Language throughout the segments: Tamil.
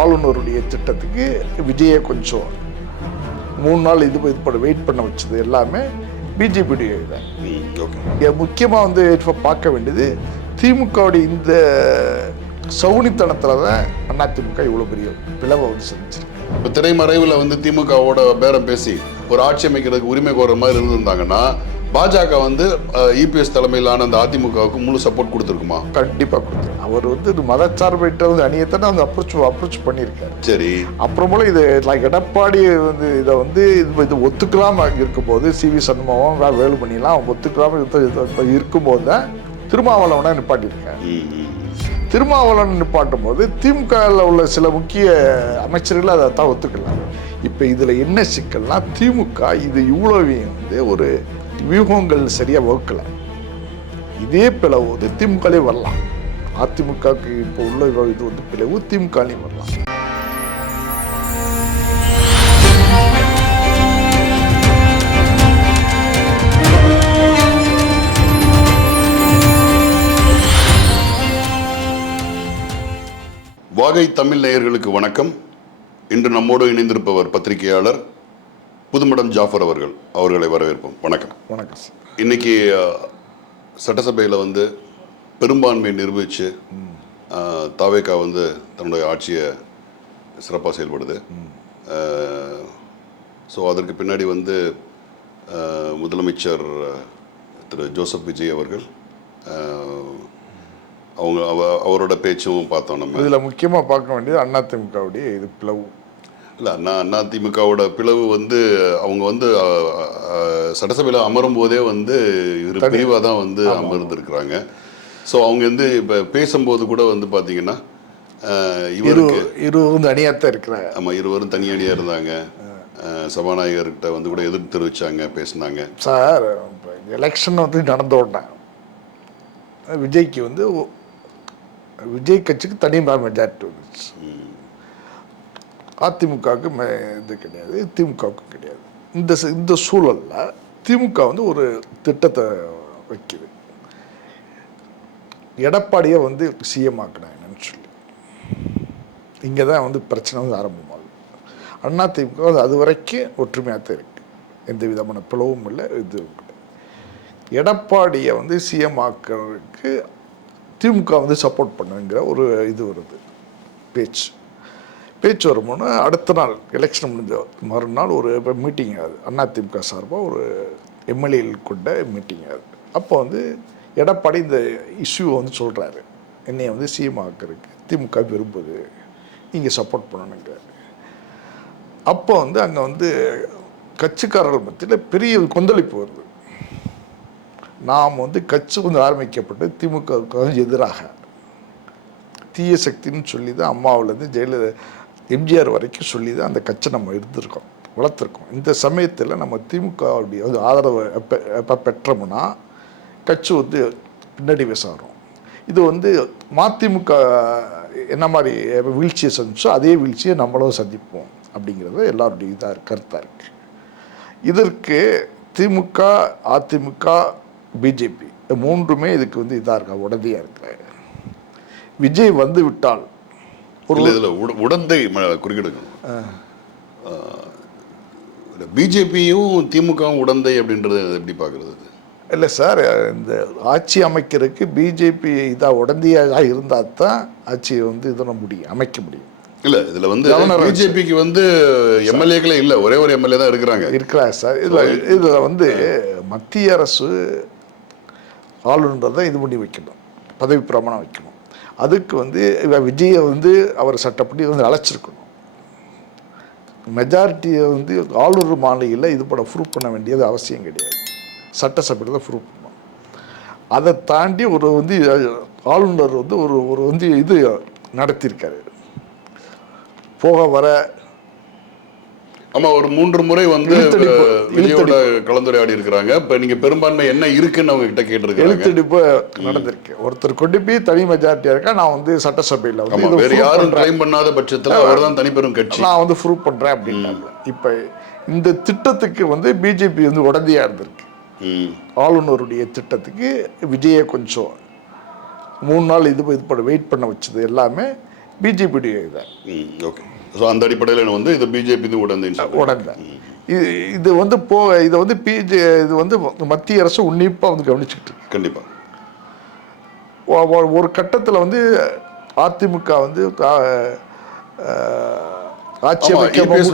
ஆளுநருடைய திட்டத்துக்கு விஜயை கொஞ்சம் 3 நாள் இது வெயிட் பண்ண வச்சது எல்லாமே பிஜேபியுடைய இதான். முக்கியமாக வந்து இப்போ பார்க்க வேண்டியது திமுகவுடைய இந்த சவுனித்தனத்தில் தான் அதிமுக இவ்வளோ பெரிய பிளவை வந்து சந்திச்சிருக்கு. இப்போ திரைமறைவில் வந்து திமுகவோட பேரம் பேசி ஒரு ஆட்சி அமைக்கிறதுக்கு உரிமை கோர மாதிரி இருந்திருந்தாங்கன்னா பாஜக வந்து இபிஎஸ் தலைமையிலான அந்த அதிமுகவுக்கு முழு சப்போர்ட் கொடுத்துருக்குமா? கண்டிப்பாக கொடுத்துருக்கு. அவர் வந்து மதச்சார்பற்ற வந்து அணியத்தானே வந்து அப்ரோச் பண்ணியிருக்காரு. சரி, அப்புறமேல இது எடப்பாடி வந்து இதை வந்து இது ஒத்துக்கலாம இருக்கும்போது சிவி சண்முகம் வேலுமணிலாம் ஒத்துக்கலாம இருக்கும்போது தான் திருமாவளவனை நிப்பாட்டியிருக்காரு. திருமாவளவன் நிப்பாட்டும் போது திமுகவில் உள்ள சில முக்கிய அமைச்சர்கள் அதை தான் ஒத்துக்கலாம். இப்போ இதில் என்ன சிக்கல்னா திமுக இது இவ்வளவையும் வந்து ஒரு வியூகங்கள் சரியாக வகுக்கலை. இதே பிளவு வந்து திமுகலே வரலாம். அதிமுகவுக்கு இப்போ உள்ள இது வந்து பிளவு திமுகலையும் வரலாம். வாகை தமிழ் நேயர்களுக்கு வணக்கம். இன்று நம்மோடு இணைந்திருப்பவர் பத்திரிகையாளர் புதுமடம் ஜாஃபர் அவர்களை வரவேற்போம். வணக்கம். வணக்கம் சார். இன்னைக்கு சட்டசபையில் வந்து பெரும்பான்மையை நிரூபித்து தாவேகா வந்து தன்னுடைய ஆட்சியை சிறப்பாக செயல்படுது. ஸோ அதற்கு பின்னாடி வந்து முதலமைச்சர் திரு ஜோசப் விஜய் அவர்கள் அவரோட பேச்சும் பார்த்தோம். நம்ம இதில் முக்கியமாக பார்க்க வேண்டியது அதிமுகவுடைய இது பிளவு இல்லை. அதிமுகவோட பிளவு வந்து அவங்க வந்து சட்டசபையில் அமரும் போதே வந்து இரு பிரிவாக தான் வந்து அமர்ந்துருக்குறாங்க. ஸோ அவங்க வந்து இப்போ பேசும்போது கூட வந்து பார்த்தீங்கன்னா இருவரும் வந்து அணியாத்தான் இருக்கிறாங்க. ஆமாம், இருவரும் தனியடியாக இருந்தாங்க. சபாநாயகர்கிட்ட வந்து கூட எதிர்ப்பு தெரிவித்தாங்க, பேசினாங்க. சார், எலெக்ஷன் வந்து நடந்த உடனே விஜய்க்கு வந்து விஜய் கட்சிக்கு தனி மெஜாரிட்டி வந்துச்சு. அதிமுகவுக்கு இது கிடையாது, திமுகவுக்கு கிடையாது. இந்த சூழலில் திமுக வந்து ஒரு திட்டத்தை வைக்குது. எடப்பாடியை வந்து சிஎம் ஆக்கினாங்கன்னு சொல்லி இங்கே தான் வந்து பிரச்சனை வந்து ஆரம்பமாகுது. அதிமுக வந்து அது வரைக்கும் ஒற்றுமையாக தான் இருக்குது. எந்த விதமான பிளவும் இல்லை, இது இல்லை. எடப்பாடியை வந்து சிஎம் ஆக்கிறதுக்கு திமுக வந்து சப்போர்ட் பண்ணுங்கிற ஒரு இது வருது, பேச்சு வரும்போது அடுத்த நாள் எலெக்ஷன் முடிஞ்ச மறுநாள் ஒரு மீட்டிங் ஆகுது. அதிமுக சார்பாக ஒரு எம்எல்ஏ கொண்ட மீட்டிங் ஆகுது. அப்போ வந்து எடப்பாடி இந்த இஷ்யூவை வந்து சொல்கிறாரு, என்னையை வந்து சிஎம் ஆக்கிறதுக்கு திமுக விரும்புது, நீங்கள் சப்போர்ட் பண்ணணுங்கிறாரு. அப்போ வந்து அங்கே வந்து கட்சிக்காரர்கள் மத்தியில் பெரிய கொந்தளிப்பு வருது. நாம் வந்து கட்சி வந்து ஆரம்பிக்கப்பட்டு திமுகவுக்கு எதிராக தீய சக்தின்னு சொல்லி தான் அம்மாவிலேருந்து ஜெயலலிதா எம்ஜிஆர் வரைக்கும் சொல்லி தான் அந்த கட்சி நம்ம இருந்திருக்கோம், வளர்த்துருக்கோம். இந்த சமயத்தில் நம்ம திமுகவுடைய வந்து ஆதரவை எப்போ பெற்றோம்னா கட்சி வந்து பின்னாடி விசாரம். இது வந்து மதிமுக என்ன மாதிரி வீழ்ச்சியை சந்திச்சோ அதே வீழ்ச்சியை நம்மளும் சந்திப்போம் அப்படிங்கிறது எல்லாருடைய இதாக கருத்தாக இருக்குது. இதற்கு திமுக, அதிமுக, பிஜேபி மூன்றுமே இதுக்கு வந்து இதாக இருக்கா, உடந்தையாக இருக்கிற. விஜய் வந்து விட்டால் ஒரு இதில் உடந்தை குறிக்கிடுங்க. பிஜேபியும் திமுகவும் உடந்தை அப்படின்றது எப்படி பார்க்குறது? இல்லை சார், இந்த ஆட்சி அமைக்கிறதுக்கு பிஜேபி இதாக உடந்தையாக இருந்தால் தான் ஆட்சியை வந்து இதை முடியும், அமைக்க முடியும். இல்லை, இதில் வந்து பிஜேபிக்கு வந்து எம்எல்ஏக்களே இல்லை, ஒரே ஒரு எம்எல்ஏ தான் இருக்கிறாங்க சார். இதில் வந்து மத்திய அரசு ஆளுநர் தான் இது பண்ணி வைக்கணும், பதவி பிரமாணம் வைக்கணும். அதுக்கு வந்து விஜயை வந்து அவர் சட்டப்படி வந்து அழைச்சிருக்கணும். மெஜாரிட்டியை வந்து ஆளுநர் மாளிகையில் இது பண்ண ப்ரூவ் பண்ண வேண்டியது அவசியம் கிடையாது, சட்டசபையில் தான் ப்ரூவ் பண்ணணும். அதை தாண்டி ஒரு வந்து ஆளுநர் வந்து ஒரு வந்து இது நடத்தியிருக்காரு, போக வர. ஆமா, ஒரு 3 முறை வந்து விஜயோட கலந்துரையாடி இருக்கிறாங்க. இப்ப நீங்க பெரும்பான்மை என்ன இருக்குன்னு அவங்க கிட்ட கேட்டிருக்காங்க. எழுத்தடிப்பு நடந்திருக்கு. ஒருத்தர் கொண்டு போய் தனி மெஜாரிட்டியா இருக்கா, நான் வந்து சட்டசபையில் வந்து வேற யாரும் கிளைம் பண்ணாத பட்சத்தில் அவர் தான் தனிப்பெரும் கட்சி, நான் வந்து ப்ரூவ் பண்றேன் அப்படின்னாங்க. இப்ப இந்த திட்டத்துக்கு வந்து பிஜேபி வந்து உடந்தையா இருந்திருக்கு. ஆளுநருடைய திட்டத்துக்கு விஜயை கொஞ்சம் 3 நாள் இது வெயிட் பண்ண வச்சது எல்லாமே பிஜேபியுடைய இதை ஓகே. ஸோ அந்த அடிப்படையில் வந்து இது பிஜேபி உடனே உடனே இது வந்து இதை வந்து இது வந்து மத்திய அரசு உன்னிப்பாக வந்து கவனிச்சுக்கிட்டு இருக்கு. கண்டிப்பாக ஒரு கட்டத்தில் வந்து அதிமுக வந்து ஆட்சி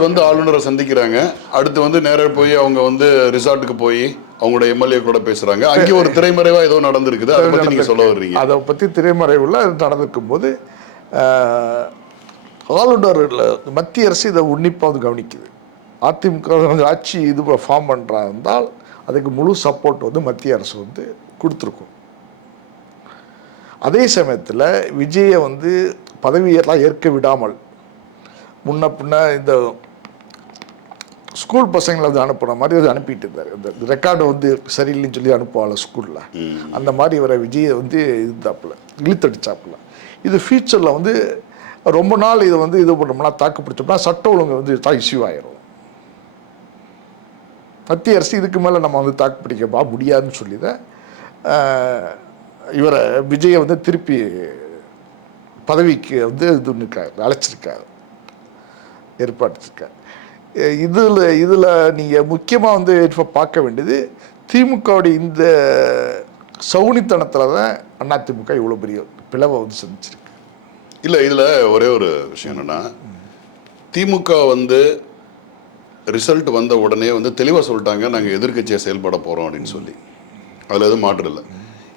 வந்து ஆளுநரை சந்திக்கிறாங்க. அடுத்து வந்து நேராக போய் அவங்க வந்து ரிசார்ட்டுக்கு போய் அவங்களோட எம்எல்ஏ கூட பேசுறாங்க. அங்கே ஒரு திரைமறைவா ஏதோ நடந்திருக்குது. அதை பத்தி நீங்க சொல்ல வர்றீங்க. அதை பத்தி திரைமறைவுல நடந்திருக்கும் போது ஆளுநர் மத்திய அரசு இதை உன்னிப்பாக வந்து கவனிக்குது. அதிமுக வந்து ஆட்சி இது ஃபார்ம் பண்ணுறா இருந்தால் அதுக்கு முழு சப்போர்ட் வந்து மத்திய அரசு வந்து கொடுத்துருக்கும். அதே சமயத்தில் விஜயை வந்து பதவியெல்லாம் ஏற்க விடாமல் முன்ன பின்ன இந்த ஸ்கூல் பசங்களை வந்து அனுப்புன மாதிரி அது அனுப்பிட்டு இருந்தார். இந்த ரெக்கார்டு வந்து சரியில்லைன்னு சொல்லி அனுப்புவாள் ஸ்கூலில், அந்த மாதிரி இவரை விஜயை வந்து இருந்தாப்புல இழுத்தடிச்சாப்புல. இது ஃபியூச்சரில் வந்து ரொம்ப நாள் இதை வந்து இது பண்ணோம்னா தாக்கு பிடிச்சோம்னா சட்ட ஒழுங்கு வந்து இஷ்யூ ஆயிரும். மத்திய அரசு இதுக்கு மேலே நம்ம வந்து தாக்கு பிடிக்க முடியாதுன்னு சொல்லி தான் இவரை விஜயை வந்து திருப்பி பதவிக்கு வந்து இது அழைச்சிருக்காரு, ஏற்பாட்டிருக்காரு. இதில் நீங்கள் முக்கியமாக வந்து இப்போ பார்க்க வேண்டியது திமுகவுடைய இந்த சவுனித்தனத்தில் தான் அதிமுக இவ்வளோ பெரிய பிளவை வந்து சந்திச்சிருக்கு. இல்லை, இதில் ஒரே ஒரு விஷயம் என்னென்னா, திமுக வந்து ரிசல்ட் வந்த உடனே வந்து தெளிவாக சொல்லிட்டாங்க, நாங்கள் எதிர்க்கட்சியாக செயல்பட போகிறோம் அப்படின்னு சொல்லி. அதில் எதுவும் மாற்றம் இல்லை.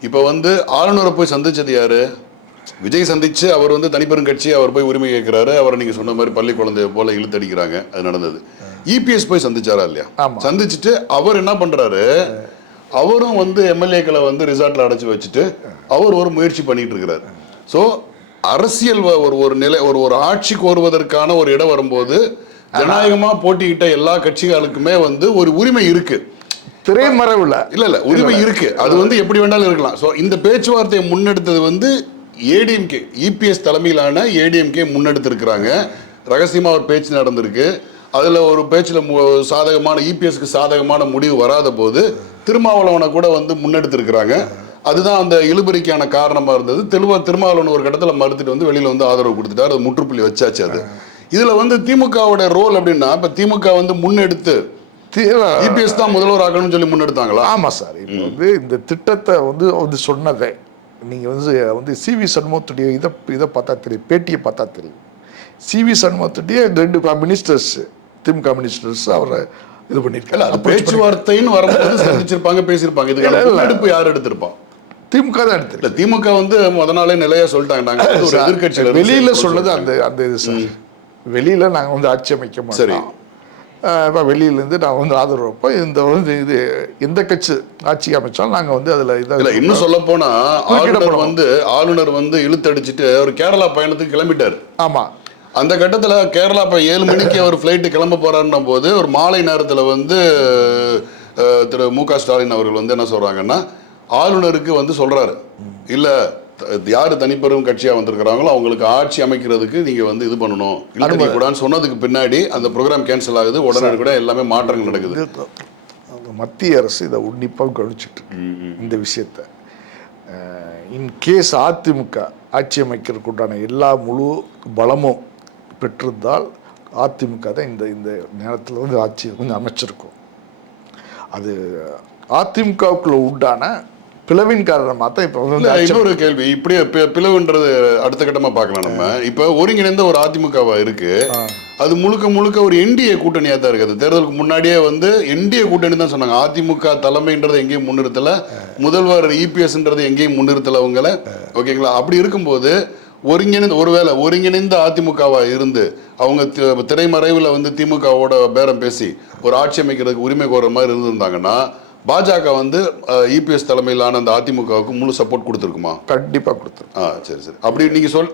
இப்போ வந்து ஆளுநரை போய் சந்திச்சது யாரு? விஜய் சந்திச்சு அவர் வந்து தனிப்பெரும் கட்சி, அவர் போய் உரிமை கேட்கிறாரு. அவரை நீங்க சொன்ன மாதிரி பள்ளி குழந்தைய போல இழுத்தடிக்கிறாங்க. அது நடந்தது. இபிஎஸ் போய் சந்திச்சாரா இல்லையா? சந்திச்சுட்டு அவர் என்ன பண்றாரு, அவரும் வந்து எம்எல்ஏக்களை வந்து ரிசார்ட்ல அடைச்சு வச்சுட்டு அவர் ஒரு முயற்சி பண்ணிட்டு இருக்கிறார். ஸோ அரசியல் ஒரு நிலை ஒரு ஆட்சி கோருவதற்கான ஒரு இடம் வரும்போது ஜனநாயகமா போட்டியிட்ட எல்லா கட்சிகளுக்குமே வந்து ஒரு உரிமை இருக்கு. திரைமறைவுல இல்ல உரிமை இருக்கு. அது வந்து எப்படி வேணாலும் இருக்கலாம். ஸோ இந்த பேச்சுவார்த்தையை முன்னெடுத்தது வந்து ஏடிஎம்கே, இபிஎஸ் தலைமையிலான ஏடிஎம்கே முன்னெடுத்திருக்கிறாங்க. ரகசியமா ஒரு பேச்சு நடந்திருக்கு. அதுல ஒரு பேச்சுல சாதகமான இபிஎஸ்க்கு சாதகமான முடிவு வராத போது திருமாவளவனை கூட வந்து முன்னெடுத்திருக்கிறாங்க. அதுதான் அந்த இழுபறிக்கான காரணமா இருந்தது. திருமாவளவன் ஒரு கட்டத்தில் மறுத்துட்டு வந்து வெளியில வந்து ஆதரவு கொடுத்துட்டாரு. அது முற்றுப்புள்ளி வச்சாச்சு. அது இதுல வந்து திமுகவோட ரோல் அப்படின்னா, இப்ப திமுக வந்து முன்னெடுத்து இபிஎஸ் தான் முதல்வர் ஆகணும்னு சொல்லி முன்னெடுத்தாங்களா? ஆமா சார். இப்போ வந்து இந்த திட்டத்தை வந்து சொன்னதை நீங்க வந்து சிவி சண்முகத்துடைய இதை பார்த்தா தெரியும், பேட்டியை பார்த்தா தெரியும். சிவி சண்முகத்துடைய 2 மினிஸ்டர்ஸ், திமுக மினிஸ்டர்ஸ் அவரை இது பண்ணியிருக்காங்க. பேச்சுவார்த்தைன்னு வரும்போது சந்திச்சிருப்பாங்க, பேசியிருப்பாங்க. இதுக்கு யார் எடுத்திருப்பான்? திமுக தான் எடுத்து. திமுக வந்து முத நாளே நிலையா சொல்லிட்டாங்க, நாங்க ஒரு எதிர்க்கட்சியில வெளியில சொன்னது அந்த இது சார். வெளியில நாங்க வந்து ஆட்சி அமைக்க மாட்டோம், இப்போ வெளியிலேருந்து நான் வந்து ஆதரவு வைப்போம். இந்த வந்து இது எந்த கட்சி ஆட்சி அமைச்சாலும் நாங்கள் வந்து அதில் இதை இன்னும் சொல்ல போனால் ஆளுநர் வந்து இழுத்தடிச்சிட்டு அவர் கேரளா பயணத்துக்கு கிளம்பிட்டார். ஆமாம். அந்த கட்டத்தில் கேரளா 7 மணிக்கு அவர் ஃப்ளைட்டு கிளம்ப போறாருன்ன போது ஒரு மாலை நேரத்தில் வந்து திரு மு.க. ஸ்டாலின் அவர்கள் வந்து என்ன சொல்றாங்கன்னா, ஆளுநருக்கு வந்து சொல்றாரு, இல்லை யார் தனிப்பெரும் கட்சியாக வந்திருக்கிறாங்களோ அவங்களுக்கு ஆட்சி அமைக்கிறதுக்கு நீங்க வந்து இது பண்ணணும், இழுத்தடிக்க கூடாதுன்னு சொன்னதுக்கு பின்னாடி அந்த ப்ரோக்ராம் கேன்சல் ஆகுது. உடனே கூட எல்லாமே மாற்றங்கள் நடக்குது. மத்திய அரசு இதை உன்னிப்பாக கவனிச்சுட்டு இந்த விஷயத்தை. இன்கேஸ் அதிமுக ஆட்சி அமைக்கிறதுக்கு உண்டான எல்லா முழு பலமும் பெற்றிருந்தால் அதிமுக தான் இந்த நேரத்தில் வந்து ஆட்சி கொஞ்சம் அமைச்சிருக்கும். அது அதிமுகவுக்குள்ள உண்டான பிளவின் காரணமாக தான் இப்போ வந்து இன்னொரு கேள்வி. இப்படியே பிளவுன்றது அடுத்த கட்டமாக பார்க்கலாம். நம்ம இப்போ ஒருங்கிணைந்த ஒரு அதிமுகவா இருக்கு, அது முழுக்க ஒரு என்டிஏ கூட்டணியாக தான் இருக்குது. தேர்தலுக்கு முன்னாடியே வந்து என்டிஏ கூட்டணி தான் சொன்னாங்க. அதிமுக தலைமைன்றது எங்கேயும் முன்னிறுத்தலை, முதல்வர் இபிஎஸ்ன்றது எங்கேயும் முன்னிறுத்தலை அவங்கள. ஓகேங்களா? அப்படி இருக்கும்போது ஒருவேளை ஒருங்கிணைந்த அதிமுகவா இருந்து அவங்க திரைமறைவில் வந்து திமுகவோட பேரம் பேசி ஒரு ஆட்சி அமைக்கிறதுக்கு உரிமை கோர மாதிரி இருந்திருந்தாங்கன்னா, பாஜக வந்து இபிஎஸ் தலைமையிலான அந்த அதிமுகவுக்கு முழு சப்போர்ட் கொடுத்துருக்குமா? கண்டிப்பாக கொடுத்துருப்பா. சரி. அப்படி நீங்கள்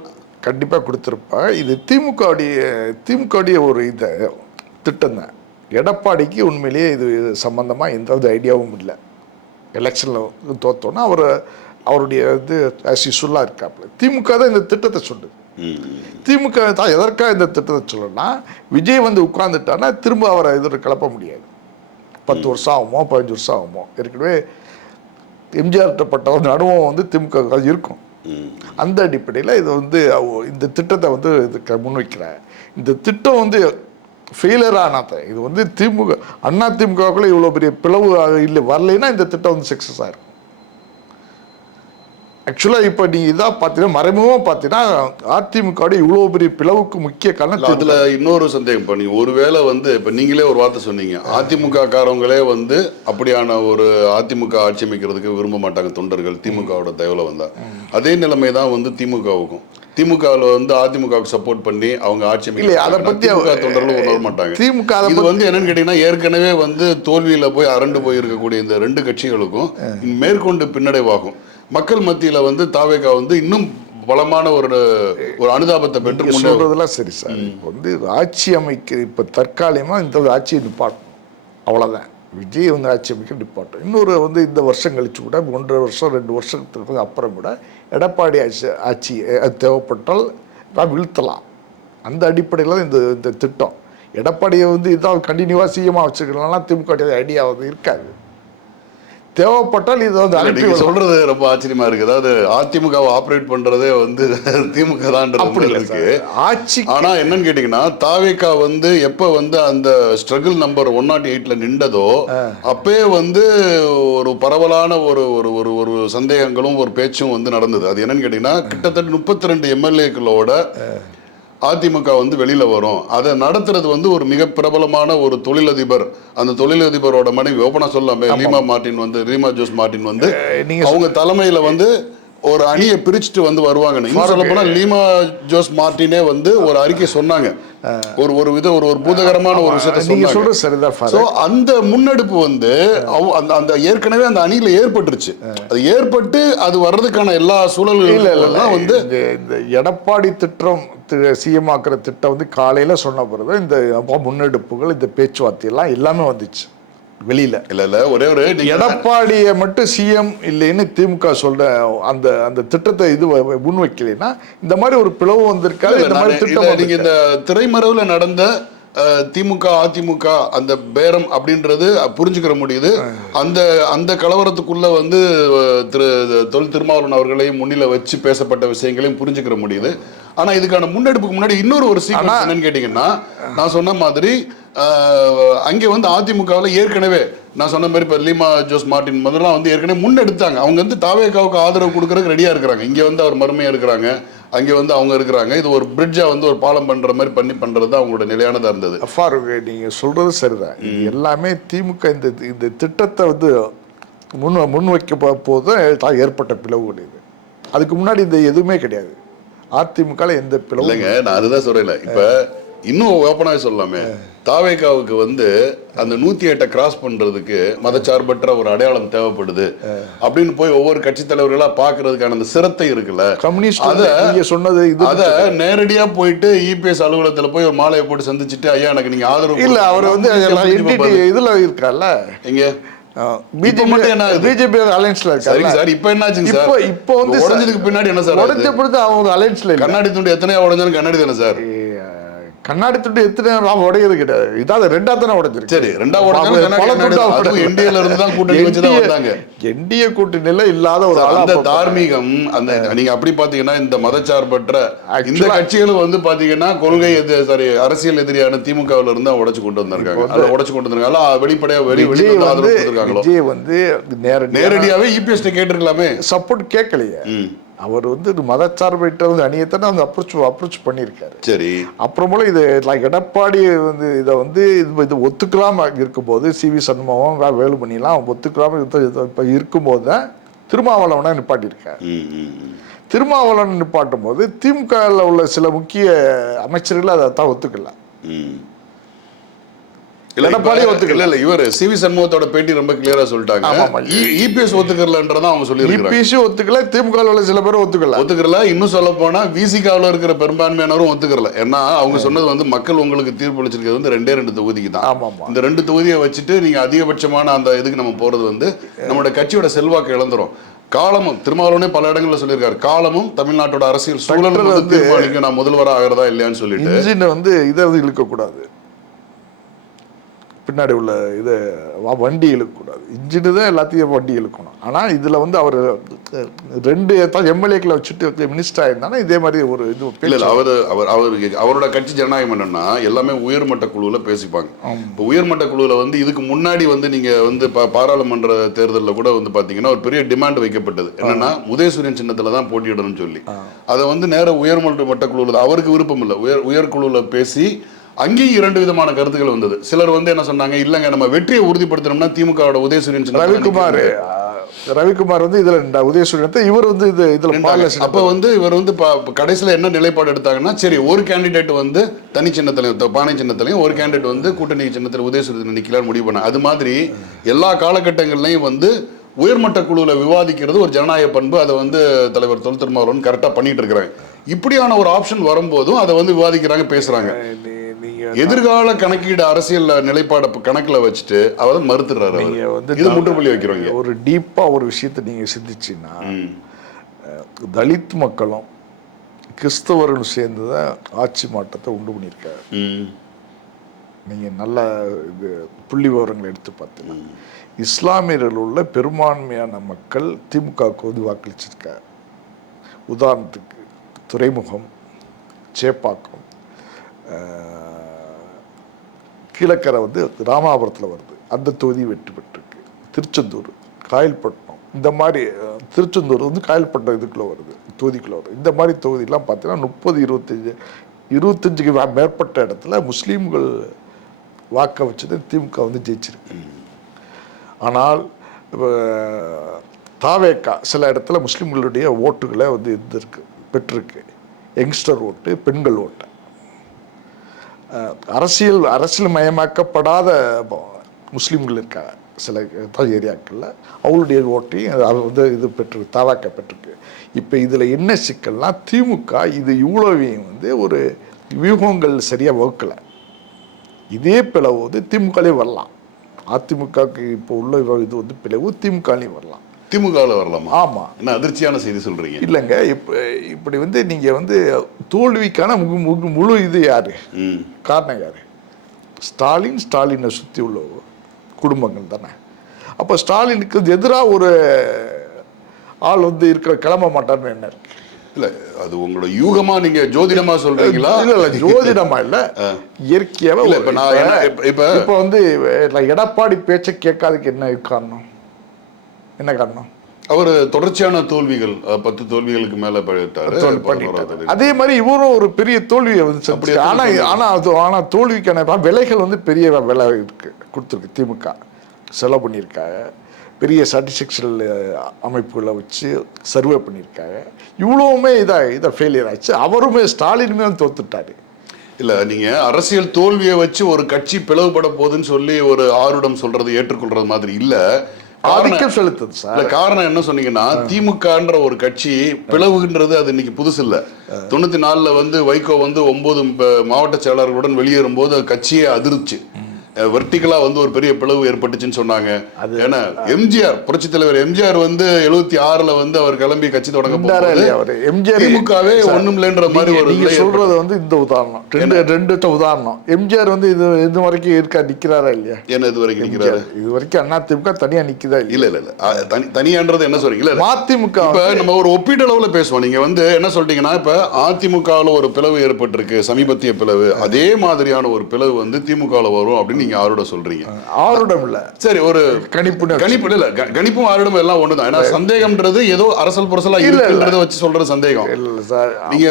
கண்டிப்பாக கொடுத்துருப்பா. இது திமுகவுடைய ஒரு திட்டம் தான். எடப்பாடிக்கு உண்மையிலேயே இது சம்பந்தமாக எந்த ஐடியாவும் இல்லை. எலெக்ஷனில் தோத்தோன்னா அவருடைய இது ஆஸ் யூசுவலாக இருக்காப்புல. திமுக தான் இந்த திட்டத்தை சொல்லுது. திமுக தான் எதற்காக இந்த திட்டத்தை சொல்லணும்னா, விஜய் வந்து உட்கார்ந்துட்டான்னா திரும்ப அவரை கிளப்ப முடியாது. 10 வருஷம் ஆகுமோ 15 வருஷம் ஆகுமோ. ஏற்கனவே எம்ஜிஆர்கிட்ட பட்ட வந்து அனுபவம் வந்து திமுக இருக்கும். அந்த அடிப்படையில் இது வந்து இந்த திட்டத்தை வந்து இதுக்கு முன்வைக்கிறேன். இந்த திட்டம் வந்து ஃபெயிலியர் ஆனாத இது வந்து திமுக அண்ணா திமுகவுக்குள்ள இவ்வளோ பெரிய பிளவு இல்லை வரலைன்னா இந்த திட்டம் வந்து சக்ஸஸ் ஆகிருக்கும். ஆக்சுவலாக இப்போ நீங்கள் இதாக பார்த்தீங்கன்னா மறைமுகமாக பார்த்தீங்கன்னா அதிமுக இவ்வளோ பெரிய பிளவுக்கு முக்கிய காரணம். அதில் இன்னொரு சந்தேகம் இப்போ நீங்கள் ஒருவேளை வந்து இப்போ நீங்களே ஒரு வார்த்தை சொன்னீங்க, அதிமுக காரவங்களே வந்து அப்படியான ஒரு அதிமுக ஆட்சி அமைக்கிறதுக்கு விரும்ப மாட்டாங்க தொண்டர்கள் திமுகவோட தயவுல வந்தால். அதே நிலைமை தான் வந்து திமுகவுக்கும். திமுகவில் வந்து அதிமுகவுக்கு சப்போர்ட் பண்ணி அவங்க ஆட்சி அதை பற்றி தொண்டர்களும் உணர மாட்டாங்க. திமுக இது வந்து என்னன்னு கேட்டீங்கன்னா ஏற்கனவே வந்து தோல்வியில் போய் அரண்டு போய் இருக்கக்கூடிய இந்த ரெண்டு கட்சிகளுக்கும் மேற்கொண்டு பின்னடைவாகும். மக்கள் மத்தியில வந்து தாவேகா வந்து இன்னும் பலமான ஒரு அனுதாபத்தை பெற்று சொல்றதெல்லாம் சரி சார். இப்போ வந்து ஆட்சி அமைக்க இப்போ தற்காலிகமாக இந்த ஆட்சியை நிப்பாட்டும், அவ்வளோதான். விஜய் வந்து ஆட்சி அமைக்க நிப்பாட்டும். இன்னொரு வந்து இந்த வருஷம் கழிச்சு கூட 1.5 வருஷம் 2 வருஷத்துக்கு அப்புறம் கூட எடப்பாடி ஆட்சி தேவைப்பட்டால் வீழ்த்தலாம். அந்த அடிப்படையில் தான் இந்த திட்டம். எடப்பாடியை வந்து இதான் கண்டினியூவாக சிஎம்மாக வச்சுக்கலாம் திமுக ஐடியா வந்து இருக்காது. தேவைப்பட்டால் இது வந்து அனுப்பி சொல்றது ரொம்ப ஆச்சரியமா இருக்கு. அதாவது அதிமுகவை ஆப்ரேட் பண்றதே வந்து திமுக தான் இருக்கு ஆட்சி. ஆனா என்னன்னு கேட்டீங்கன்னா தாவேகா வந்து எப்ப வந்து அந்த ஸ்ட்ரகிள் நம்பர் 108ல நின்றதோ அப்பயே வந்து ஒரு பரவலான ஒரு ஒரு ஒரு சந்தேகங்களும் ஒரு பேச்சும் வந்து நடந்தது. அது என்னன்னு கேட்டீங்கன்னா கிட்டத்தட்ட 32 எம்எல்ஏக்களோட அதிமுக வந்து வெளியில வரும். அதை நடத்துறது வந்து ஒரு மிக பிரபலமான ஒரு தொழிலதிபர், அந்த தொழிலதிபரோட மனைவி ஓபனா சொல்லாமே ரீமா ஜோஸ் மார்டின் வந்து அவங்க தலைமையில வந்து ஒரு அணியை பிரிச்சுட்டு வந்து வருவாங்க. சொல்ல போனா லீமா ஜோஸ் மார்டினே வந்து ஒரு அறிக்கை சொன்னாங்க, ஒரு பூதகரமான ஒரு விஷயத்தை சொன்னாங்க. அந்த முன்னெடுப்பு வந்து அந்த ஏற்கனவே அந்த அணியில ஏற்பட்டுருச்சு. அது ஏற்பட்டு அது வர்றதுக்கான எல்லா சூழல்களும் வந்து இந்த எடப்பாடி திட்டம் சிஎம் ஆக்குற திட்டம் வந்து காலையில சொன்ன பிறகு இந்த முன்னெடுப்புகள் இந்த பேச்சுவார்த்தை எல்லாம் எல்லாமே வந்துச்சு வெளியில. இல்ல ஒரே ஒரு எடப்பாடியை மட்டும் சிஎம் இல்லைன்னு திமுக சொல்ற அந்த அந்த திட்டத்தை இது முன்வைக்கலைன்னா இந்த மாதிரி ஒரு பிளவு வந்திருக்காது. இந்த மாதிரி திட்டம் நீங்க இந்த திரைமறைவுல நடந்த திமுக அதிமுக அந்த பேரம் அப்படின்றது புரிஞ்சுக்கிற முடியுது. அந்த அந்த கலவரத்துக்குள்ள வந்து தொல் திருமாவளவன் அவர்களையும் முன்னில வச்சு பேசப்பட்ட விஷயங்களையும் புரிஞ்சுக்கிற முடியுது. ஆனா இதுக்கான முன்னெடுப்புக்கு முன்னாடி இன்னொரு ஒரு சீக்வன்ஸ் என்னன்னு கேட்டீங்கன்னா, நான் சொன்ன மாதிரி அங்கே வந்து அதிமுகவில் ஏற்கனவே நான் சொன்ன மாதிரி இப்போ லீமா ஜோஸ் மார்டின் முதல்லாம் வந்து ஏற்கனவே முன்னெடுத்தாங்க. அவங்க வந்து தாவேகாவுக்கு ஆதரவு கொடுக்கறதுக்கு ரெடியா இருக்கிறாங்க. இங்க வந்து அவர் மறுமையா இருக்கிறாங்க, அங்கே வந்து அவங்க இருக்கிறாங்க. இது ஒரு பிரிட்ஜா வந்து ஒரு பாலம் பண்ற மாதிரி பண்றது தான் அவங்களோட நிலையானதா இருந்தது. அஃபாருங்க நீங்க சொல்றது சரிதான். இது எல்லாமே திமுக இந்த திட்டத்தை வந்து முன்வைக்க போது ஏற்பட்ட பிளவுகள் இது. அதுக்கு முன்னாடி இந்த எதுவுமே கிடையாது. அதிமுக எந்த பிளவு இல்லைங்க, நான் அதுதான் சொல்றேன். இப்ப இன்னும் ஓப்பனாக சொல்லலாமே, தாவேகாவுக்கு வந்து அந்த 108 கிராஸ் பண்றதுக்கு மதச்சார்பற்ற ஒரு அடையாளம் தேவைப்படுது அப்படின்னு போய் ஒவ்வொரு கட்சி தலைவர்களா பாக்குறதுக்கான அந்த சிரத்தை இருக்குல்ல, கம்யூனிஸ்ட் சொன்னது அத நேரடியா போயிட்டு இபிஎஸ் அலுவலகத்துல போய் ஒரு மாலையை போட்டு சந்திச்சுட்டு ஐயா எனக்கு நீங்க ஆதரவு இல்ல அவர் வந்து இதுல இருக்கார்ல எங்க பிஜேபி அலைன்ஸ்ல இருக்காரு சார். இப்போ என்னாச்சுங்க சார்? இப்போ வந்து உடைஞ்சதுக்கு பின்னாடி என்ன சார்? உடைஞ்ச பொறுத்து அவங்க அலைன்ஸ்ல கண்ணாடி துண்டு எத்தனையா உடைஞ்சாலும் கண்ணாடி தானே சார்? கண்ணாடி துண்டு எத்தனை உடையது கிடையாது. இதாவது ரெண்டா தானே உடைஞ்சிருக்கு. சரி, ரெண்டா உடைஞ்சாலும் என்டிஏல இருந்து தான் கூட்டணி வச்சு தான் வந்தாங்க. என்டிஏ கூட்டணியில இல்லாத ஒரு அந்த தார்மீகம் அந்த நீங்க அப்படி பாத்தீங்கன்னா இந்த மதச்சார்பற்ற இந்த கட்சிகளும் வந்து பாத்தீங்கன்னா கொள்கை அரசியல் எதிரியான திமுகவுல இருந்து உடைச்சு கொண்டு வந்திருக்காங்க. அதை உடைச்சு கொண்டு வந்திருக்காங்க. வெளிப்படையா விஜய் வந்து நேரடியாவே இபிஎஸ் கேட்டிருக்கலாமே, சப்போர்ட் கேட்கலையே. அவர் வந்து மதச்சார்பற்ற வந்து அணியத்தானே வந்து அப்ரோச் பண்ணியிருக்காரு. சரி, அப்புறம் போல இது எடப்பாடி வந்து இதை வந்து இது ஒத்துக்கலாம இருக்கும்போது சிவி சண்முகம் வேலுமணிலாம் ஒத்துக்கலாம இப்போ இருக்கும்போது தான் திருமாவளவனை நிப்பாட்டியிருக்காரு. திருமாவளவன் நிப்பாட்டும் போது திமுகவில் உள்ள சில முக்கிய அமைச்சர்கள் அதை தான் ஒத்துக்கல. எடப்பாடி ஒத்துக்கல. இல்ல இவர் சிவி சண்முகத்தோட பேட்டி ரொம்ப கிளியரா சொல்லிட்டாங்க. இபிஎஸ் ஒத்துக்கறலன்றத அவங்க சொல்லிருக்காங்க. இபிஎஸ் ஒத்துக்கல, திமுகவில் உள்ள சில பேர் ஒத்துக்கறல. இன்னும் சொல்ல போனா விசிகாவில் இருக்கிற பெரும்பான்மையானவரும் ஒத்துக்கறல. ஏன்னா அவங்க சொன்னது வந்து மக்கள் உங்களுக்கு தீர்ப்பு அளிச்சிருக்கிறது வந்து 2 தொகுதிக்கு தான். இந்த 2 தொகுதியை வச்சுட்டு நீங்க அதிகபட்சமான அந்த இதுக்கு நம்ம போறது வந்து நம்மளோட கட்சியோட செல்வாக்கு இழந்துரும். காலமும் திருமாவளவனே பல இடங்கள்ல சொல்லியிருக்காரு, காலமும் தமிழ்நாட்டோட அரசியல் சூழல் வந்து தீர்மானிக்கும் நான் முதல்வராக ஆகிறதா இல்லையான்னு சொல்லிட்டு வந்து இதை இழுக்க கூடாது. பின்னாடி உள்ள இதை வண்டி இழுக்கக்கூடாது, இன்ஜினு தான் எல்லாத்தையும் வண்டி இழுக்கணும். ஆனால் இதில் வந்து அவர் 2 எம்எல்ஏக்களை வச்சுட்டு மினிஸ்டர் ஆயிருந்தாலும் இதே மாதிரி ஒரு இது இல்லை. அவரோட கட்சி ஜனநாயகம் என்னன்னா எல்லாமே உயர்மட்ட குழுவில் பேசிப்பாங்க. இப்போ உயர்மட்ட குழுவில் வந்து இதுக்கு முன்னாடி வந்து நீங்கள் வந்து பாராளுமன்ற தேர்தலில் கூட வந்து பார்த்தீங்கன்னா ஒரு பெரிய டிமாண்ட் வைக்கப்பட்டது. என்னன்னா உதயசூரியன் சின்னத்தில் தான் போட்டியிடணும்னு சொல்லி அதை வந்து நேர உயர்மட்ட குழுவில் அவருக்கு விருப்பம் இல்லை, உயர்குழுவில் பேசி அங்கேயும் 2 விதமான கருத்துக்கள் வந்தது. சிலர் வந்து என்ன சொன்னாங்க, இல்லைங்க நம்ம வெற்றியை உறுதிப்படுத்தணும்னா திமுகவோட உதயசூரியன் ரவிக்குமார் வந்து இதுல உதயசூரியன் இவர் வந்து இதுல அப்ப வந்து இவர் வந்து கடைசியில என்ன நிலைப்பாடு எடுத்தாங்கன்னா, சரி ஒரு கேண்டிடேட் வந்து தனி சின்னத்திலையும் பானை சின்னத்திலையும் ஒரு கேண்டிடேட் வந்து கூட்டணி சின்னத்தில் உதயசூரியன் நிக்கலான்னு முடிவு பண்ண. அது மாதிரி எல்லா காலகட்டங்கள்லையும் வந்து உயர்மட்ட குழுவில் விவாதிக்கிறது ஒரு ஜனநாயக பண்பு. அதை வந்து தலைவர் தொல் திருமாவளவன் கரெக்டாக பண்ணிட்டு இருக்கிறாங்க. இப்படியான ஒரு ஆப்ஷன் வரும்போதும் அதை வந்து விவாதிக்கிறாங்க, பேசுறாங்க. எதிர்கால கணக்கீடு அரசியல் நிலைப்பாடு கணக்கில் வச்சுட்டு அவர் மறுத்துறாரு. இது முற்றுப்புள்ளி வைக்கிறோங்க. ஒரு டீப்பா ஒரு விஷயத்தை நீங்க சிந்திச்சுன்னா, தலித் மக்களும் கிறிஸ்தவர்களும் சேர்ந்து தான் ஆட்சி மாற்றத்தை உண்டு பண்ணியிருக்காரு. நீங்க நல்ல இது புள்ளி விவரங்களை எடுத்து பார்த்தீங்கன்னா, இஸ்லாமியர்கள் உள்ள பெரும்பான்மையான மக்கள் திமுகவுக்கு வந்து வாக்களிச்சிருக்காரு. உதாரணத்துக்கு துறைமுகம், சேப்பாக்கம், கீழக்கரை வந்து ராமாபுரத்தில் வருது, அந்த தொகுதி வெற்றி பெற்றிருக்கு. திருச்செந்தூர், காயல்பட்டினம், இந்த மாதிரி திருச்செந்தூர் வந்து காயல்பட்டினம் இதுக்குள்ளே வருது, தொகுதிக்குள்ளே வருது. இந்த மாதிரி தொகுதியெலாம் பார்த்தீங்கன்னா 25-25க்கு மேற்பட்ட இடத்துல முஸ்லீம்கள் வாக்க வச்சது திமுக வந்து ஜெயிச்சிருக்கு. ஆனால் தாவேக்கா சில இடத்துல முஸ்லீம்களுடைய ஓட்டுகளை வந்து பெற்றிருக்கு. யங்ஸ்டர் ஓட்டு, பெண்கள் ஓட்டு. அரசியல் மயமாக்கப்படாத முஸ்லீம்கள் இருக்காங்க சில ஏரியாக்களில், அவங்களுடைய ஓட்டையும் அது வந்து இது பெற்றிருக்கு, தாவாக்க பெற்றிருக்கு. இப்போ இதில் என்ன சிக்கல்னா, திமுக இது இவ்வளவையும் வந்து ஒரு வியூகங்கள் சரியாக வகுக்கலை. இதே பிளவு வந்து திமுகலே வரலாம். அதிமுகவுக்கு இப்போ உள்ள இது வந்து பிளவு திமுகலையும் வரலாம். திமுகவில் வரலாமா? ஆமாம். என்ன அதிர்ச்சியான செய்தி சொல்கிறீங்க? இல்லைங்க, இப்படி வந்து நீங்கள் வந்து தோல்விக்கான முழு இது யாரு காரணம் யாரு? ஸ்டாலினை சுற்றி உள்ள குடும்பங்கள் தானே. அப்போ ஸ்டாலினுக்கு எதிராக ஒரு ஆள் வந்து கிளம்ப மாட்டார்னு என்ன இருக்கு? இல்லை, அது உங்களோட யூகமா நீங்க ஜோதிடமா சொல்றீங்களா? இல்லை, ஜோதிடமா இல்லை, இயற்கையாவே. இப்போ வந்து எடப்பாடி பேச்சை கேட்காதுக்கு என்ன காரணம்? என்ன காரணம்? அவர் தொடர்ச்சியான தோல்விகள், 10 தோல்விகளுக்கு மேல பண்ணிட்டாரு. அதே மாதிரி இவரும் ஒரு பெரிய தோல்வியை வந்து, ஆனா தோல்விக்கான விலைகள் வந்து பெரிய விலை இருக்கு கொடுத்துருக்கு. திமுக செலவு பண்ணியிருக்காங்க, பெரிய சாட்டிஸ்ஃபேக்ஷன் அமைப்புகளை வச்சு சர்வே பண்ணியிருக்காங்க. இவ்வளவுமே இதை ஃபெயிலியர் ஆச்சு. அவருமே ஸ்டாலினுமே தோத்துட்டாரு. இல்லை, நீங்கள் அரசியல் தோல்வியை வச்சு ஒரு கட்சி பிளவுபட போகுதுன்னு சொல்லி ஒரு ஆருடம் சொல்றது ஏற்றுக்கொள்றது மாதிரி இல்லை. செலுத்துது சார். காரணம் என்ன சொன்னீங்கன்னா, திமுகன்ற ஒரு கட்சி பிளவுன்றது அது இன்னைக்கு புதுசு இல்ல. 94 வந்து வைகோ வந்து 9 மாவட்ட செயலாளர்களுடன் வெளியேறும் போது கட்சியே அதிர்ச்சி. வெர்டிகலா வந்து ஒரு பெரிய பிளவு ஏற்பட்டுச்சுன்னு சொன்னாங்க. ஏன்னா எம்ஜிஆர், புரட்சி தலைவர் எம்ஜிஆர் வந்து 76ல வந்து அவர் கிளம்பி கட்சி தொடங்க போறாரு. திமுகவே ஒண்ணும் இல்லைன்ற மாதிரி ஒரு சொல்றது வந்து இந்த உதாரணம், ரெண்டு உதாரணம். எம்ஜிஆர் வந்து இது வரைக்கும் நிக்கிறாரா இல்லையா? என்ன இது வரைக்கும் நிக்கிறாரு? இது வரைக்கும் அதிமுக தனியா நிக்குதா? இல்ல இல்ல இல்ல, தனியான்றது என்ன சொல்றீங்க? இல்ல, அதிமுக இப்ப நம்ம ஒரு ஒப்பீட்டளவுல பேசுவோம். நீங்க வந்து என்ன சொல்றீங்கன்னா, இப்ப அதிமுகவுல ஒரு பிளவு ஏற்பட்டிருக்கு, சமீபத்திய பிளவு, அதே மாதிரியான ஒரு பிளவு வந்து திமுகவுல வரும் அப்படின்னு நீங்க ஆரோட சொல்றீங்க. ஆரோடம் இல்ல, சரி, ஒரு கணிப்பு இல்ல, கணிப்பும் ஆரோடம் எல்லாம் ஒண்ணுதான். ஏன்னா சந்தேகம்ன்றது ஏதோ அரசல் புரசலா இருக்குன்றத வச்சு சொல்ற சந்தேகம் இல்ல சார். நீங்க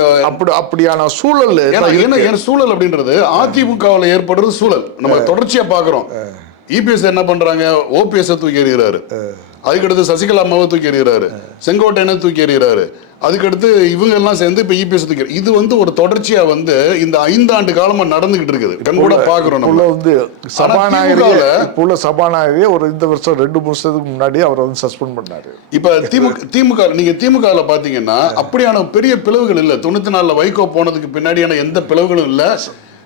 அப்படியான சூழல், ஏன்னா சூழல் அப்படின்றது அதிமுகவில் ஏற்படுறது சூழல் நம்ம தொடர்ச்சியா பாக்குறோம். இபிஎஸ் என்ன பண்றாங்க, ஓபிஎஸ் தூக்கி எறிகிறாரு, அதுக்கடுத்து சசிகலா அம்மாவை தூக்கி எறிகிறாரு, செங்கோட்டையனை தூக்கி எறிகிறாரு, அதுக்கடுத்து இவங்க எல்லாம் சேர்ந்து இப்ப இபிஎஸ் தூக்கி. இது வந்து ஒரு தொடர்ச்சியா வந்து இந்த 5 ஆண்டு காலமா நடந்துகிட்டு இருக்குது. கண்கூட பாக்குறோம். வந்து சபாநாயகரே ஒரு இந்த வருஷம் 2 வருஷத்துக்கு முன்னாடி அவரை வந்து சஸ்பெண்ட் பண்ணாரு. இப்ப திமுக நீங்க திமுகல பாத்தீங்கன்னா அப்படியான பெரிய பிளவுகள் இல்ல. 94 வைகோ போனதுக்கு பின்னாடியான எந்த பிளவுகளும் இல்ல.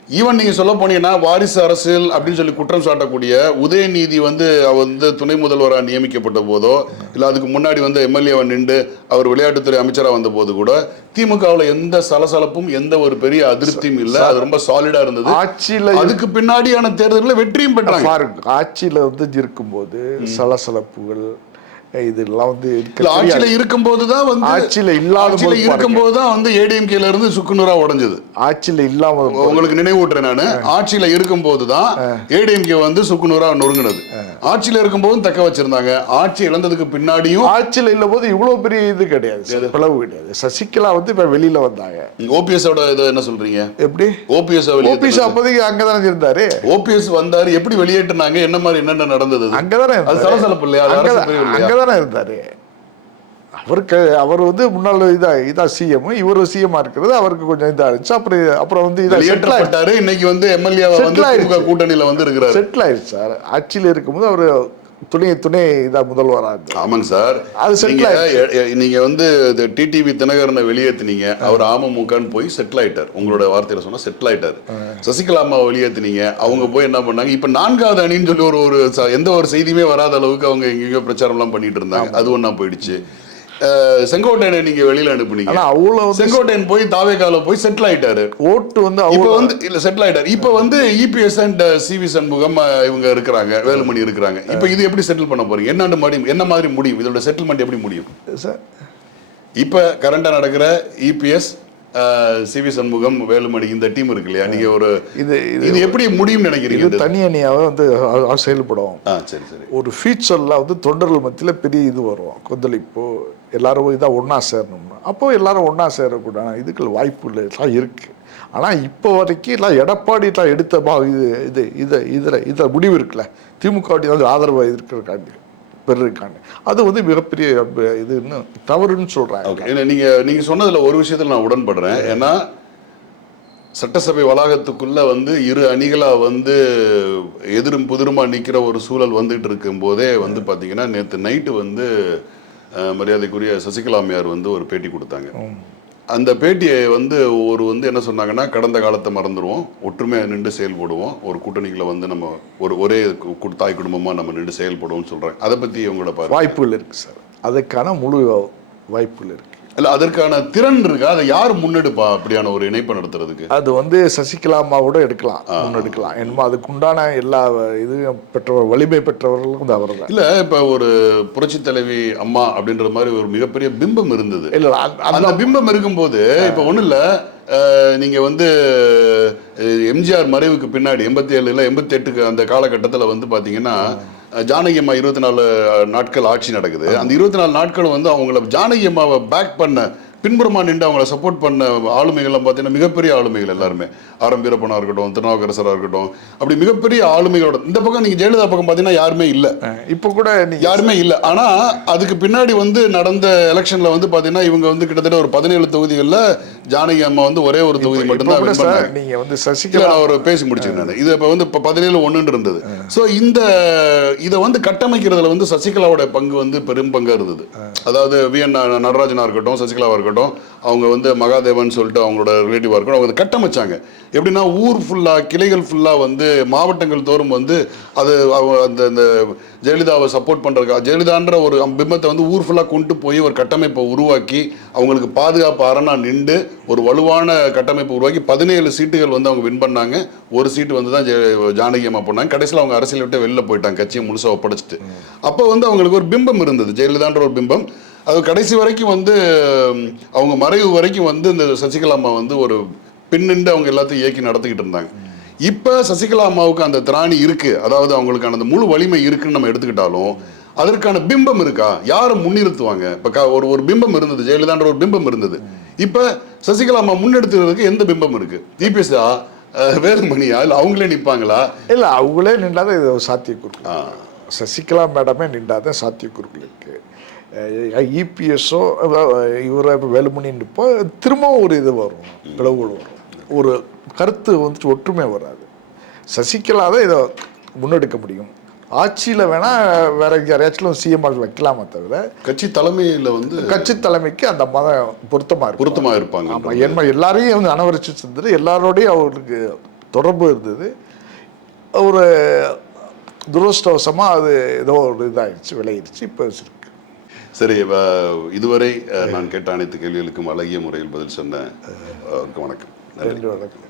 ஈவன் நீங்க சொல்ல போனீங்கன்னா வாரிசு அரசியல் அப்படின்னு சொல்லி குற்றம் சாட்டக்கூடிய உதயநிதி வந்து அவர் வந்து துணை முதல்வராக நியமிக்கப்பட்ட போதோ இல்ல அதுக்கு முன்னாடி வந்து எம்எல்ஏவா நின்று அவர் விளையாட்டுத்துறை அமைச்சராக வந்த போது கூட திமுகவில் எந்த சலசலப்பும் எந்த ஒரு பெரிய அதிருப்தியும் இல்லை. அது ரொம்ப சாலிடா இருந்தது. ஆட்சியில அதுக்கு பின்னாடியான தேர்தலில் வெற்றியும் பெற்றாங்க. ஆட்சியில வந்து இருக்கும்போது சலசலப்புகள் இதெல்லாம் வந்து ஆட்சியில இருக்கும்போதுதான் வந்து ஆட்சியில இல்லாத இருக்கும்போதுதான் வந்து ஏடிஎம்கேல இருந்து சுக்குநூறா உடைஞ்சது. ஆட்சியில இல்லாம உங்களுக்கு நினைவூட்டுறேன் நானு, ஆட்சியில இருக்கும் போதுதான் ஏடிஎம்கே வந்து சுக்குநூறா நொறுங்கினது. ஆட்சியில இருக்கும் போதும் தக்க வச்சிருந்தாங்க. ஆட்சி இழந்ததுக்கு பின்னாடியும் ஆட்சியில இல்ல போது இவ்வளவு பெரிய இது கிடையாது, பிளவு கிடையாது. சசிகலா வந்து இப்ப வெளியில வந்தாங்க. ஓபிஎஸ் இதை என்ன சொல்றீங்க? எப்படி ஓபிஎஸ் அப்போதைக்கு அங்கதானே இருந்தாரு. ஓபிஎஸ் வந்தாரு, எப்படி வெளியேற்றினாங்க, என்ன மாதிரி என்னென்ன நடந்தது? அங்கதானே அது சலசலப்பு இல்லையா? அங்கதானே இருந்தாரு. அவருக்கு அவர் வந்து முன்னாள் இதா சிஎம், இவர் சிஎம்மா இருக்கிறது அவருக்கு கொஞ்சம் இதா இருந்துச்சு. அப்புறம் வந்து வெளியேற்றப்பட்டாரு. இன்னைக்கு வந்து எம்எல்ஏ வந்து கூட்டணியில வந்து இருக்கிறார். செட்டில் ஆயிடுச்சு சார். ஆட்சியில் இருக்கும்போது அவர் துணை இதா முதல்வராக இருந்தார். ஆமாங்க சார். அது நீங்க வந்து டிடிவி தினகரனை வெளியேற்றினீங்க, அவர் அமமுகன்னு போய் செட்டில் ஆயிட்டார். உங்களோட வார்த்தையில சொன்னா செட்டில் ஆயிட்டார். சசிகலா அம்மாவை வெளியேற்றினீங்க, அவங்க போய் என்ன பண்ணாங்க, இப்ப 4வது அணின்னு சொல்லி ஒரு எந்த ஒரு செய்தியுமே வராத அளவுக்கு அவங்க எங்கேயோ பிரச்சாரம் எல்லாம் பண்ணிட்டு இருந்தாங்க. அது ஒண்ணா போயிடுச்சு. செங்கோட்டையனை நீங்க வெளியில அனுப்புனீங்க. செங்கோட்டையன் போய் தாவேகால போய் செட்டில் ஆயிட்டாரு. ஓட்டு வந்து இப்ப வந்து இல்ல செட்டில் ஆயிட்டாரு. இப்ப வந்து இபிஎஸ் அண்ட் சிவி சண்முகம் இவங்க இருக்கிறாங்க, வேலுமணி இருக்கிறாங்க. இப்ப இது எப்படி செட்டில் பண்ண போறீங்க? என்ன மாதிரி முடியும் இதோட செட்டில்மெண்ட்? எப்படி முடியும் சார்? இப்ப கரண்டா நடக்கிற இபிஎஸ் சிவி சண்முகம் வேலுமணி இந்த டீம் இருக்கு இல்லையா, நீங்க ஒரு இது எப்படி முடியும் நினைக்கிறீங்க? இது தனி அணியாவே வந்து செயல்படும். சரி சரி. ஒரு ஃபியூச்சர்ல வந்து தொண்டர்கள் மத்தியில் பெரிய இது வரும், கொந்தளிப்பு, எல்லாரும் இதாக ஒன்றா சேரணும்னா. அப்போ எல்லாரும் ஒன்றா சேரக்கூடாது, இதுக்கு வாய்ப்புகள் எல்லாம் இருக்கு. ஆனால் இப்போ வரைக்கும் எல்லாம் எடப்பாடி தான் எடுத்த இதில் முடிவு இருக்குல்ல, திமுக வந்து ஆதரவு இருக்கிறக்காண்டி பெருக்காண்டி அது வந்து மிகப்பெரிய இதுன்னு தவறுன்னு சொல்றாங்க. நீங்க சொன்னதுல ஒரு விஷயத்துல நான் உடன்படுறேன். ஏன்னா சட்டசபை வளாகத்துக்குள்ள வந்து இரு அணிகளா வந்து எதிரும் புதிருமா நிக்கிற ஒரு சூழல் வந்துட்டு இருக்கும் போதே வந்து பாத்தீங்கன்னா நேற்று நைட்டு வந்து மரியாதைக்குரிய சசிகலா அம்மையார் வந்து ஒரு பேட்டி கொடுத்தாங்க. அந்த பேட்டியை வந்து என்ன சொன்னாங்கன்னா, கடந்த காலத்தை மறந்துடுவோம், ஒற்றுமையாக நின்று செயல்படுவோம், ஒரு கூட்டணிகளை வந்து நம்ம ஒரே தாய் குடும்பமாக நம்ம நின்று செயல்படுவோம்னு சொல்கிறாங்க. அதை பற்றி உங்களோட வாய்ப்புகள் இருக்குது சார். அதுக்கான முழு வாய்ப்புகள் இருக்குது. இல்லை, அதற்கான திறன் இருக்கா? அதை யார் முன்னெடுப்பா அப்படியான ஒரு இணைப்பை நடத்துறதுக்கு? அது வந்து சசிகலா அம்மாவோட முன்னெடுக்கலாம். என்னமோ அதுக்குண்டான எல்லா இதுவும் பெற்றவர், வலிமை பெற்றவர்களுக்கும் அவர் தான். இல்லை, இப்போ ஒரு புரட்சி தலைவி அம்மா அப்படின்ற மாதிரி ஒரு மிகப்பெரிய பிம்பம் இருந்தது. இல்லை, அந்த பிம்பம் இருக்கும்போது இப்போ ஒன்றும் இல்லை, நீங்கள் வந்து எம்ஜிஆர் மறைவுக்கு பின்னாடி 87 இல்லை 88 அந்த காலகட்டத்தில் வந்து பார்த்தீங்கன்னா ஜானகி அம்மா 24 நாட்கள் ஆட்சி நடக்குது. அந்த 24 நாட்களும் வந்து அவங்கள ஜானகி அம்மாவை பேக் பண்ண, பின்புறமா நின்று அவங்கள சப்போர்ட் பண்ண ஆளுமைகள்லாம் பார்த்தீங்கன்னா மிகப்பெரிய ஆளுமைகள் எல்லாருமே. ஆர்.எம். வீரப்பனா இருக்கட்டும், திருநாவுக்கரசராக இருக்கட்டும், அப்படி மிகப்பெரிய ஆளுமைகளோட. இந்த பக்கம் நீங்கள் ஜெயலலிதா பக்கம் பார்த்தீங்கன்னா யாருமே இல்லை, இப்போ கூட யாருமே இல்லை. ஆனால் அதுக்கு பின்னாடி வந்து நடந்த எலெக்ஷனில் வந்து பார்த்தீங்கன்னா இவங்க வந்து கிட்டத்தட்ட ஒரு 17 தொகுதிகளில் ஜானகி அம்மா வந்து ஒரே ஒரு தொகுதி மட்டும்தான். நீங்கள் வந்து சசிகலா நான் ஒரு பேசி முடிச்சுக்கிறேன். இது இப்போ வந்து இப்போ 17-1 இருந்தது. ஸோ இதை வந்து கட்டமைக்கிறதுல வந்து சசிகலாவோட பங்கு வந்து பெரும் பங்காக இருந்தது. அதாவது வி.என். நடராஜனா இருக்கட்டும், சசிகலாவாக இருக்கட்டும், அவங்க வந்து மகாதேவன் சொல்லிட்டு அவங்களோட ரிலேட்டிவா இருக்கட்டும், அவங்க கட்டமைச்சாங்க. எப்படின்னா ஊர் ஃபுல்லா, கிளைகள் ஃபுல்லா வந்து மாவட்டங்கள் தோறும் வந்து அது அந்த ஜெயலலிதாவை சப்போர்ட் பண்றதுக்காக ஜெயலலிதான்ற ஒரு பிம்பத்தை வந்து ஊர் ஃபுல்லா கொண்டு போய் ஒரு கட்டமைப்பை உருவாக்கி அவங்களுக்கு பாதுகாப்பு அரணா நின்று ஒரு வலுவான கட்டமைப்பை உருவாக்கி 17 சீட்டுகள் வந்து அவங்க வின் பண்ணாங்க. ஒரு சீட்டு வந்து தான் ஜானகி அம்மா பண்ணாங்க. கடைசியில் அவங்க அரசியல் விட்டு வெளில போயிட்டாங்க, கட்சியை முழுசா ஒப்படைச்சிட்டு. அப்போ வந்து அவங்களுக்கு ஒரு பிம்பம் இருந்தது, ஜெயலலிதான்ற ஒரு பிம்பம். அது கடைசி வரைக்கும் வந்து அவங்க மறைவு வரைக்கும் வந்து இந்த சசிகலா அம்மா வந்து ஒரு பின்னின்று அவங்க எல்லாத்தையும் இயக்கி நடத்திக்கிட்டு இருந்தாங்க. இப்போ சசிகலா அம்மாவுக்கு அந்த திராணி இருக்கு, அதாவது அவங்களுக்கான அந்த முழு வலிமை இருக்குன்னு நம்ம எடுத்துக்கிட்டாலும் அதற்கான பிம்பம் இருக்கா? யாரை முன்னிறுத்துவாங்க? இப்போ ஒரு பிம்பம் இருந்தது, ஜெயலலிதான்ற ஒரு பிம்பம் இருந்தது. இப்போ சசிகலா அம்மா முன்னெடுத்துறதுக்கு எந்த பிம்பம் இருக்கு? இபிஎஸ்ஆ, வேலுமணியா, இல்லை அவங்களே நிற்பாங்களா? இல்லை, அவங்களே நின்றாதான் இது சாத்தியக்கூறு. சசிகலா மேடமே நின்றாதான் சாத்தியக்கூறுகள் இருக்கு. இபிஎஸ்ஓ இவரை வேலுமணிப்போ திரும்பவும் ஒரு இது வரும், பிளவுகள் வரும், ஒரு கருத்து வந்துட்டு ஒற்றுமை வராது. சசிகலா தான் இதை முன்னெடுக்க முடியும். ஆட்சியில் வேணா வேற யாரையாச்சும் சிஎம் வைக்கலாமா தவிர கட்சி தலைமையில் வந்து கட்சி தலைமைக்கு அந்த மதம் பொருத்தமாக இருப்பாங்க. ஆமாம், எல்லாரையும் வந்து அனவரிச்சு செஞ்சுட்டு எல்லாரோடையும் அவருக்கு தொடர்பு இருந்தது. ஒரு துரதிர்ஷ்டவசமாக அது ஏதோ ஒரு இதாகிடுச்சு, விளையிடுச்சு. இப்போ இருக்கு. சரி, இதுவரை நான் கேட்ட அனைத்து கேள்விகளுக்கும் அழகிய முறையில் பதில் சொன்ன வணக்கம். நன்றி, வணக்கம்.